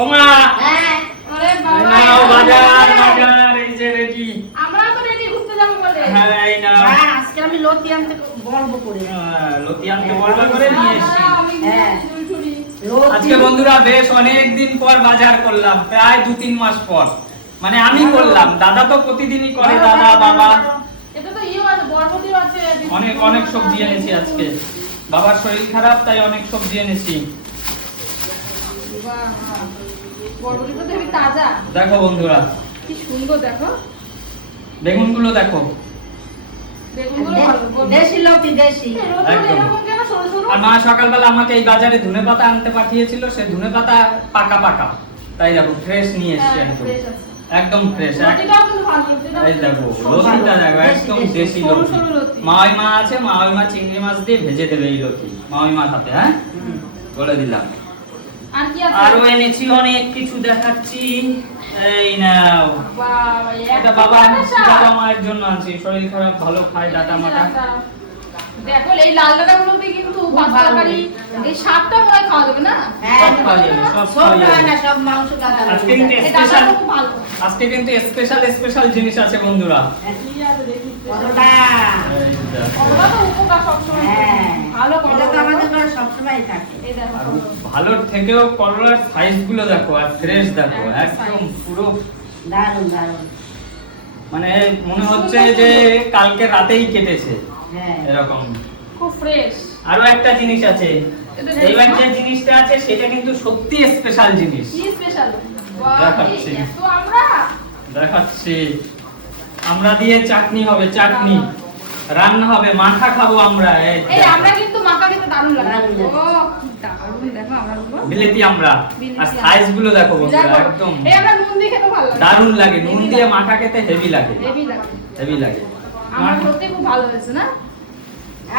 ওমা হ্যাঁ আরে বাবা নাও বাজার বাজার এই যে রেডি আমরা তো রেডি ঘুরতে যাব বলে হ্যাঁ এই নাও হ্যাঁ আজকে আমি লতি আনতে বলবো করে লতি আনতে বলবা করে নিয়ে এসেছি হ্যাঁ আজকে বন্ধুরা বেশ অনেক দিন পর বাজার করলাম প্রায় 2-3 মাস পর মানে আমি করলাম দাদা তো প্রতিদিনই করে দাদা বাবা এটা তো ইও আছে বরবটিও আছে অনেক অনেক সবজি এনেছি আজকে বাবার শরীর খারাপ তাই অনেক সবজি এনেছি বাহ বরবটিটা তো হেবি তাজা দেখো বন্ধুরা কি সুন্দর দেখো বেগুনগুলো দেখো বেগুনগুলো ভালো দেশি লতি দেশি একদম। এরকম কেন সরু সরু আর মা সকালবেলা আমাকে এই বাজারে ধনেপাতা আনতে পাঠিয়েছিল সে ধনেপাতা পাকা পাকা তাই দেখো ফ্রেশ নিয়ে এসেছে হ্যাঁ, একদম fresh আছে। একদম ফ্রেশ লতিটাও কিন্তু ভালো লতিটাও এই দেখো লতিটা দেখো একদম দেশি সরু লতি সরু লতি। মাওই মা আছে মাওই মা চিংড়ি মাছ দিয়ে ভেজে দেবে এই লতি মাওই মা সাথে হ্যাঁ বলে দিলাম আর কি আছে আরো এনেছি অনেক কিছু দেখাচ্ছি এই নাও বাবা এটা বাবা বাবা মায়ের জন্য আনছি শরীর খারাপ ভালো খায় ডাটা মাটা দেখো এই লাল ডাটাগুলোতে কিন্তু পাতলাকারি এই শাকটা মনে হয় খাওয়া যাবে না হ্যাঁ সব খাওয়া যাবে, সব সব খাওয়া যাবে। হয় না সব মাংস কাটা আজকে কিন্তু এই স্পেশাল ডাটাটা খুব ভালো আজকে কিন্তু স্পেশাল জিনিস আছে বন্ধুরা কি আছে দেখি পরোটা এই দেখো। ওটা তো উপকার সবসময় হ্যাঁ ভালো এটা তো করো আমাদের ঘরে সবসময় থাকে এই দেখো আর ভালোর থেকেও করলার সাইজ গুলো দেখো আর ফ্রেশ দেখো একদম পুরো দারুণ দারুণ মানে মনে হচ্ছে যে কালকে রাতেই কেটেছে হ্যাঁ এরকম খুব ফ্রেশ আরো একটা জিনিস আছে এটা এইবার দেখো। যে জিনিসটা আছে সেটা কিন্তু সত্যি স্পেশাল জিনিস কি স্পেশাল দেখাচ্ছি। তো আমরা দেখাচ্ছি আমরা দিয়ে চাটনি হবে চাটনি রান্না হবে মাখা খাবো আমরা এই এই দেখো। আমরা কিন্তু মাখা খেতে দারুণ লাগে দারুণ লাগে। ও কি দারুণ দেখো আমরা বলবো বিলেতি আমরা আর সাইজ গুলো দেখো বন্ধুরা একদম এই আমরা নুন দিয়ে খেতে ভালো লাগে দারুণ লাগে নুন দিয়ে মাখা খেতে হেভি লাগে হেভি লাগে হেভি লাগে আমার সত্যি খুব ভালো হয়েছে না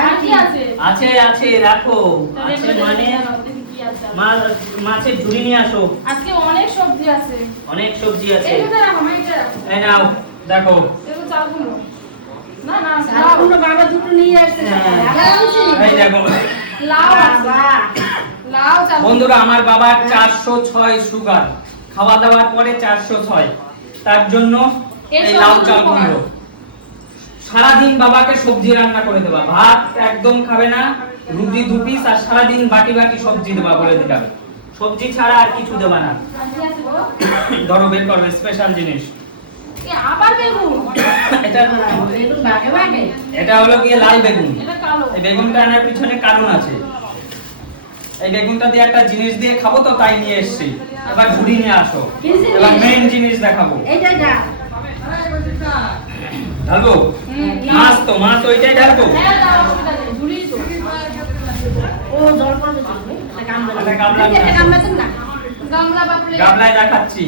আর কি আছে আছে আছে রাখো আছে মানে কি আছে মাছের ঝুড়ি নিয়ে আসো আজকে অনেক সবজি আছে অনেক সবজি আছে এগুলো রাখো মাইকে রাখো এই নাও দেখো এগুলো চালগুলো না না সারাগুলো বাবা দুটো নিয়ে আসছে এই দেখো লাউ আছে বাবা লাউ চাল বন্ধুরা আমার বাবার 406 সুগার খাওয়া দাওয়ার পরে 406 তার জন্য এর এই লাউ সবগুলো চালগুলো সারাদিন বাবাকে সবজি রান্না করে দেবা ভাত একদম খাবে না রুটি 2 পিস আর সারাদিন বাটি বাটি সবজি দেবা বলে দিলাম সবজি ছাড়া আর কিছু দেবা না আর কি আছে গো ধরো বের করবে স্পেশাল জিনিস এ আবার বেগুন এটা বেগুন ভাগে ভাগে এটা হলো গিয়ে লাল বেগুন এটা কালো এই বেগুনটা আনার পিছনে কারণ আছে এই বেগুনটা দিয়ে একটা জিনিস দিয়ে খাবো তো তাই নিয়ে এসেছি এবার ঝুড়ি নিয়ে আসো এবার মেইন জিনিস দেখাবো এইটা যা ঢালবো হুম মাছ ওইটাই ঢালবো হ্যাঁ দাও অসুবিধা নেই ঝুলি তো ও জল পড়বে তো এটা গামলা এটা গামলা নিয়ে এটা আসো। গামলা দেন না গামলা বাপলে গামলায় দেখাচ্ছি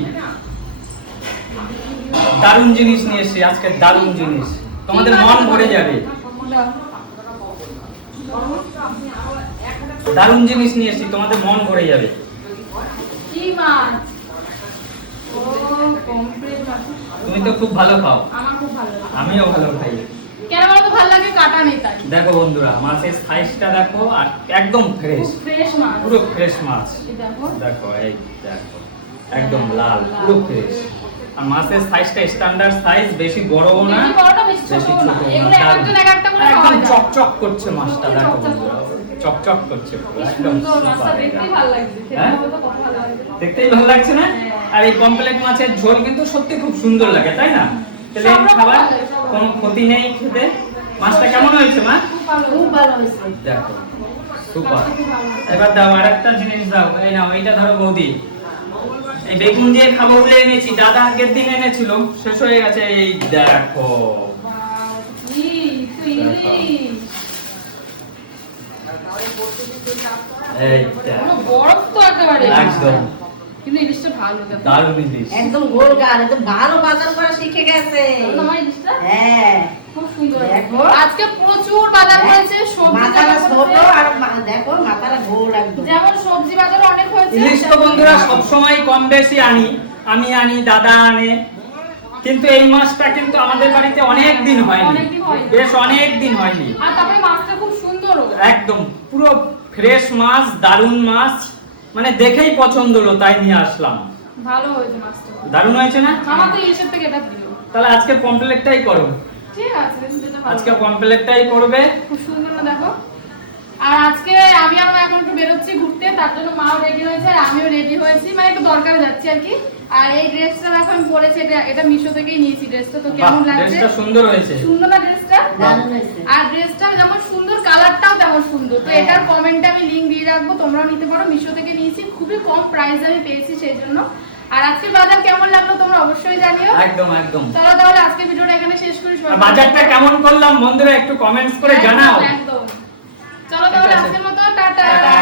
দারুণ জিনিস নিয়ে এসেছি আজকে দারুণ জিনিস তোমাদের মন ভরে যাবে দারুণ জিনিস নিয়ে এসেছি তোমাদের মন ভরে যাবে কি মাছ ও কমপ্লিট মাছ তুমি তো খুব ভালো খাও আমার খুব ভালো লাগে আমিও ভালো খাই কেন আমার তো ভালো লাগে কাটা নেই তাই দেখো বন্ধুরা মাছের সাইজটা দেখো আর একদম ফ্রেশ খুব ফ্রেশ মাছ পুরো ফ্রেশ মাছ এই দেখো দেখো এই দেখো একদম লাল পুরো ফ্রেশ আর মাছের সাইজটা স্ট্যান্ডার্ড সাইজ বেশি বড়ও না বেশি বড়টা বেশি বেশি ছোটও না ছোটও না, এগুলো দারুণ। একজন এক একটা করে খাওয়া একদম যায় চকচক করছে মাছটা কি দেখো চকচক বন্ধুরা করছে? চকচক করছে পুরো, কি একদম সুন্দর মাছটা super দেখতেই এটা। ভালো লাগছে খেতে হ্যাঁ? হবে তো কত ভালো লাগছে দেখতেই ভালো লাগছে না হ্যাঁ। আর এই পমফ্রেট মাছের ঝোল কিন্তু সত্যি খুব সুন্দর লাগে তাই না তাহলে সব রকম খাবার ভালো লাগে, সব রকম। কোনো ক্ষতি নেই খেতে মাছটা কেমন হয়েছে মা খুব ভালো খুব ভালো হয়েছে দেখো সুপার মাছটা খুব ভালো লাগছে। এবার দাও আরেকটা জিনিস দাও এই নাও এইটা ধরো বৌদি এই বেগুন দিয়ে খাবো বলে এনেছি দাদা আগের দিন এনেছিল শেষ হয়ে গেছে এই দেখো বাহ, কি দেখো। ইলিশ। এইটা কোনো বরফ তো একেবারে একদম কিন্তু ইলিশটা ভালো দেখো দারুণ জিনিস একদম গোল গাল একদম ভালো বাজার করা শিখে গেছে ভালো না আমার ইলিশটা হ্যাঁ খুব সুন্দর দেখো। আজকে প্রচুর বাজার হয়েছে সবজি মাথাটা বাজার ছোট হয়েছে। আর দেখো মাথাটা গোল একদম যেমন সবজি বাজার অনেক হয়েছে ইলিশ তো বন্ধুরা সবসময় কম বেশি আনি আমি আনি দাদা আনে কিন্তু এই মাছটা কিন্তু আমাদের বাড়িতে অনেক দিন হয়নি অনেকদিন হয়নি। বেশ অনেক দিন হয়নি আর তারপরে মাছটা খুব সুন্দর একদম পুরো ফ্রেশ মাছ দারুণ মাছ মানে দেখেই পছন্দ হলো তাই নিয়ে আসলাম। ভালো হয়েছে মাছটা, দারুণ হয়েছে না? আমার তো ইলিশের থেকে এটা প্রিয়। তাহলে আজকে পমফ্লেটটাই করো। ঠিক আছে, যেটা ভালো আজকে লাগে। পমফ্লেটটাই করবে। খুব সুন্দর না দেখো। আর আজকে আমি আর মা এখন একটু বেরোচ্ছি ঘুরতে, তার জন্য মাও রেডি হয়েছে আর আমিও রেডি হয়েছি, মানে একটু দরকারে যাচ্ছি আর কি। আর এই ড্রেসটা দেখো আমি পরেছি, এটা মিশো থেকেই নিয়েছি ড্রেসটা। তো কেমন বাহ, লাগছে? ড্রেসটা সুন্দর হয়েছে। সুন্দর না ড্রেসটা? দারুণ হয়েছে। আর ড্রেসটা যেমন সুন্দর, কালারটাও তেমন সুন্দর। তো এটার কমেন্টে আমি লিংক দিয়ে রাখবো, তোমরাও নিতে পারো। মিশো থেকে নিয়েছি, খুবই কম প্রাইসে আমি পেয়েছি সেই জন্য। আর আজকে বাজার কেমন লাগলো তোমরা অবশ্যই জানিও। একদম একদম। চলো তাহলে আজকে ভিডিওটা এখানে শেষ করি। আর বাজারটা কেমন করলাম বন্ধুরা একটু কমেন্টস করে জানাও। একদম। চলো তাহলে ঠিক আছে। আজকের মতো টাটা। টাটা।